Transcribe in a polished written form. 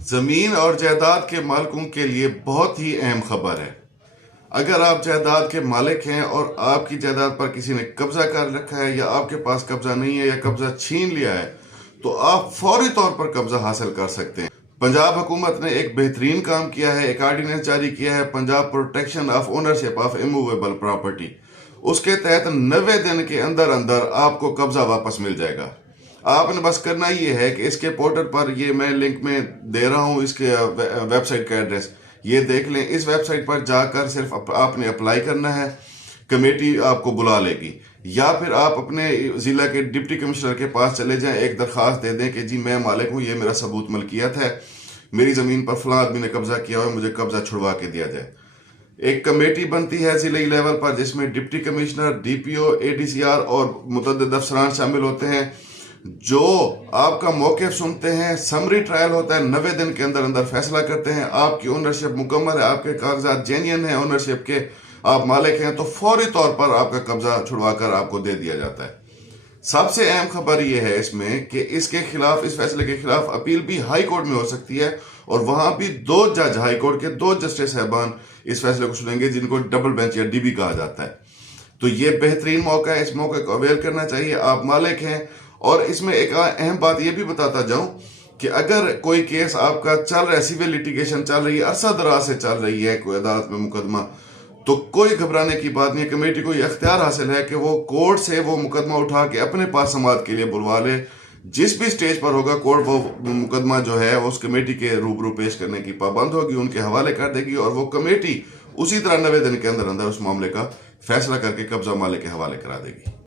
जमीन और जायदाद के मालिकों के लिए बहुत ही अहम खबर है। अगर आप जायदाद के मालिक हैं और आपकी जायदाद पर किसी ने कब्जा कर रखा है या आपके पास कब्जा नहीं है या कब्जा छीन लिया है, तो आप फौरी तौर पर कब्जा हासिल कर सकते हैं। पंजाब हुकूमत ने एक बेहतरीन काम किया है, एक ऑर्डिनेंस जारी किया है, Punjab protection of ownership of immovable property. उसके तहत 90 दिन के अंदर अंदर आपको कब्जा वापस मिल जाएगा। आपने बस करना ये है कि इसके पोर्टल पर, ये मैं लिंक में दे रहा हूँ इसके वेबसाइट का एड्रेस, ये देख लें। इस वेबसाइट पर जाकर सिर्फ आपने अप्लाई करना है, कमेटी आपको बुला लेगी। या फिर आप अपने जिला के डिप्टी कमिश्नर के पास चले जाएं, एक दरखास्त दे दें कि जी मैं मालिक हूँ, ये मेरा सबूत मलकियत है, मेरी ज़मीन पर फलां आदमी ने कब्जा किया हुआ है, मुझे कब्जा छुड़वा के दिया जाए। एक कमेटी बनती है जिले लेवल पर जिसमें डिप्टी कमिश्नर, डीपीओ, एडीसीआर और मुतअद्दिद अफसरान शामिल होते हैं, जो आपका मौक़िफ़ सुनते हैं। समरी ट्रायल होता है, 90 दिन के अंदर अंदर फैसला करते हैं। आपकी ओनरशिप मुकम्मल है, आपके कागजात जेन्युइन है, ओनरशिप के आप मालिक हैं, तो फौरी तौर पर आपका कब्जा छुड़वा कर आपको दे दिया जाता है। सबसे अहम खबर यह है इसमें कि इसके खिलाफ, इस फैसले के खिलाफ अपील भी हाई कोर्ट में हो सकती है, और वहां भी 2 जज, हाई कोर्ट के 2 जस्टिस साहबान इस फैसले को सुनेंगे, जिनको डबल बेंच या डीबी कहा जाता है। तो ये बेहतरीन मौका है, इस मौके को अवेल करना चाहिए। आप मालिक हैं। और इसमें एक अहम बात यह भी बताता जाऊं कि अगर कोई केस आपका चल रहा है, सिविल लिटिगेशन चल रही है, अरसा दराज से चल रही है, कोई अदालत में मुकदमा, तो कोई घबराने की बात नहीं है। कमेटी को यह अख्तियार हासिल है कि वो कोर्ट से वो मुकदमा उठा के अपने पास समाअत के लिए बुलवा ले। जिस भी स्टेज पर होगा, कोर्ट वो मुकदमा जो है वो उस कमेटी के रूबरू पेश करने की पाबंद होगी, उनके हवाले कर देगी, और वो कमेटी उसी तरह 90 दिन के अंदर अंदर उस मामले का फैसला करके कब्जा मालिक के हवाले करा देगी।